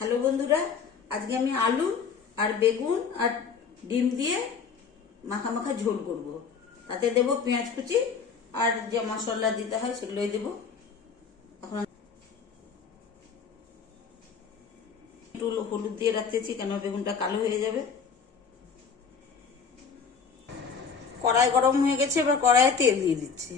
Hello বন্ধুরা, আজকে আমি আলু আর বেগুন আর ডিম দিয়ে মাখা মাখা ঝোল করব। তাতে দেব পেঁয়াজ কুচি আর যে মশলা দিতে হয় সেগুলোই দেব। এখন একটু হলুদ দিয়ে রাখতেছি কেন বেগুনটা কালো হয়ে যাবে। কড়াই গরম হয়ে গেছে, এবার কড়াইয়ে তেল দিয়ে দিচ্ছি।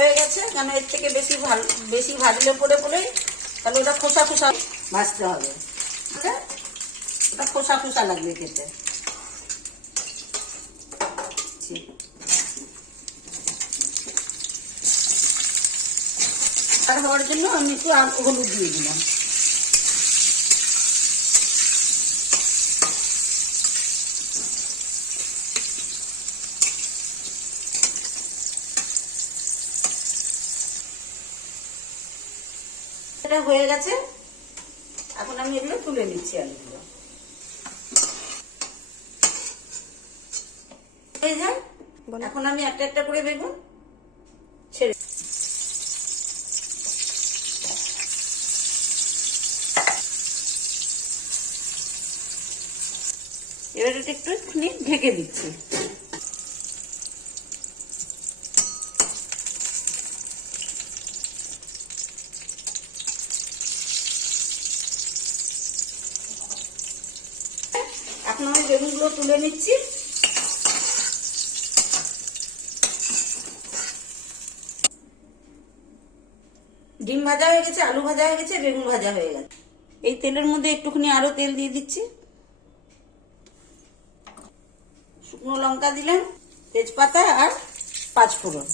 হয়ে গেছে, কেন এর থেকে বেশি ভাজলে পরে তাহলে ওটা খোসা খোসা ভাজতে হবে। ওটা খোসা খোসা লাগবে খেতে। আর হওয়ার জন্য আমি একটু হলুদ দিয়ে দিলাম। এটা হয়ে গেছে, এখন আমি এগুলো তুলে নিচ্ছি। আলুগুলো হয়ে যায়, এখন আমি একটা একটা করে বেগুন ছেড়ে এবার এটা একটুখানি ঢেকে দিচ্ছি। এখন আমি বেগুনগুলো তুলে নিচ্ছি। ডিম ভাজা হয়ে গেছে, আলু ভাজা হয়ে গেছে, বেগুন ভাজা হয়ে গেছে। এই তেলের মধ্যে একটুখানি আরো তেল দিয়ে দিচ্ছি। শুকনো লঙ্কা দিলাম, তেজপাতা আর পাঁচফোড়ন।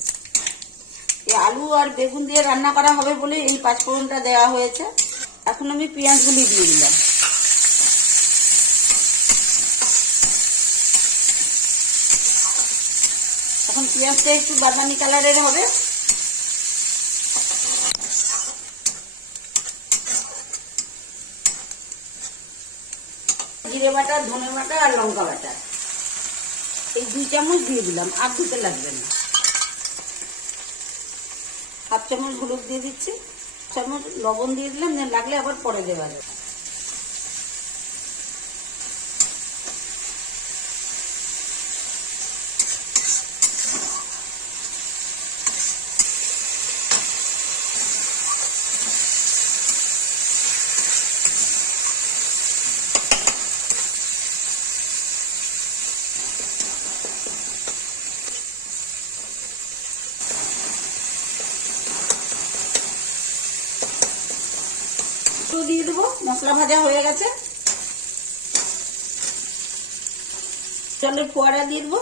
এই আলু আর বেগুন দিয়ে রান্না করা হবে বলে এই পাঁচফোড়নটা দেওয়া হয়েছে। এখন আমি পেঁয়াজগুলি দিয়ে দিলাম। এখন পেঁয়াজটা একটু বাদামি কালারের হবে। জিরে বাটা, ধনে বাটা আর লঙ্কা বাটা এই 2 চামচ দিয়ে দিলাম, আর দিতে লাগবে না। 1/2 চামচ হলুদ দিয়ে দিচ্ছি, 1 চামচ লবণ দিয়ে দিলাম, লাগলে আবার পরে দেওয়া যাবে। দিয়ে দেবো, মশলা ভাজা হয়ে গেছে। জলের ফোয়ারা দিয়ে দেবো।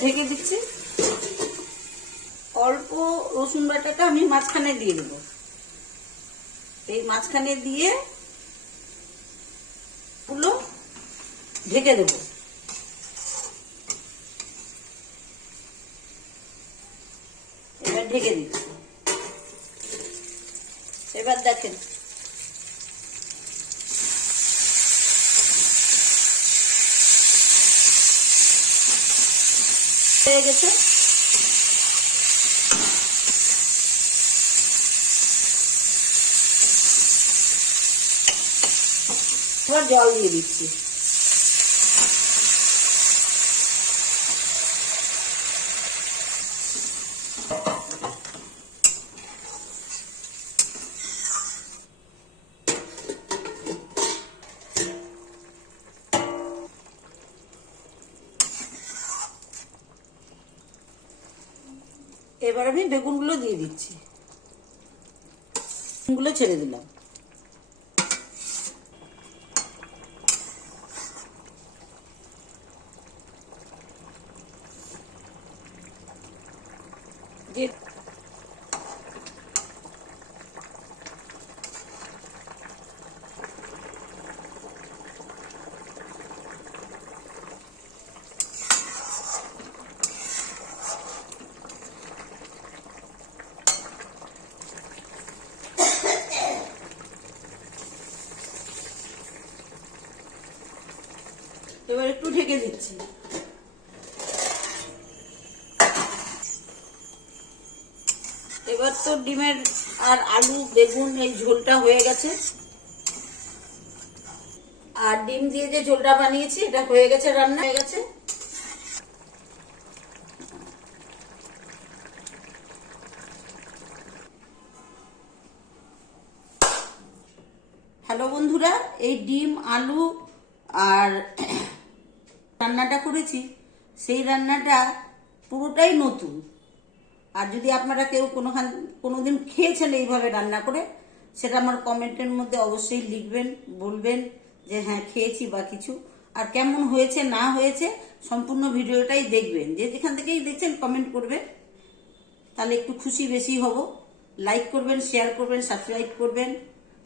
ঢেকে দিচ্ছি। অল্প রসুন বাটাটা আমি মাঝখানে দিয়ে দেবো। এই মাঝখানে দিয়ে গুলো ঢেকে দেবো। এবার ঢেকে দিচ্ছি। এবার দেখেন হয়ে গেছে। এবার জল দিয়ে দিচ্ছি। এবার আমি বেগুনগুলো দিয়ে দিচ্ছি। বেগুনগুলো ছেড়ে দিলাম। দিয়ে ঢেকে দিচ্ছি। এবার তো ডিমের আর আলু বেগুন এই ঝোলটা হয়ে গেছে, আর ডিম দিয়ে যে ঝোলটা বানিয়েছি এটা হয়ে গেছে, রান্না হয়ে গেছে। হ্যালো বন্ধুরা, এই ডিম আলু আর রান্নাটা করেছি, সেই রান্নাটা পুরোটাই নতুন। আর যদি আপনারা কেউ কোনোদিন খেয়েছেন এইভাবে রান্না করে, সেটা আমার কমেন্টের মধ্যে অবশ্যই লিখবেন, বলবেন যে হ্যাঁ খেয়েছি বা কিছু। আর কেমন হয়েছে না হয়েছে সম্পূর্ণ ভিডিওটাই দেখবেন, যে যেখান থেকেই দেখছেন কমেন্ট করবেন, তাহলে একটু খুশি বেশি হব। লাইক করবেন, শেয়ার করবেন, সাবস্ক্রাইব করবেন,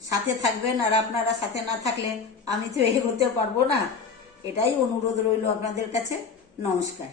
সাথে থাকবেন। আর আপনারা সাথে না থাকলে আমি তো এগোতে পারবো না, এটাই অনুরোধ রইল আপনাদের কাছে। নমস্কার।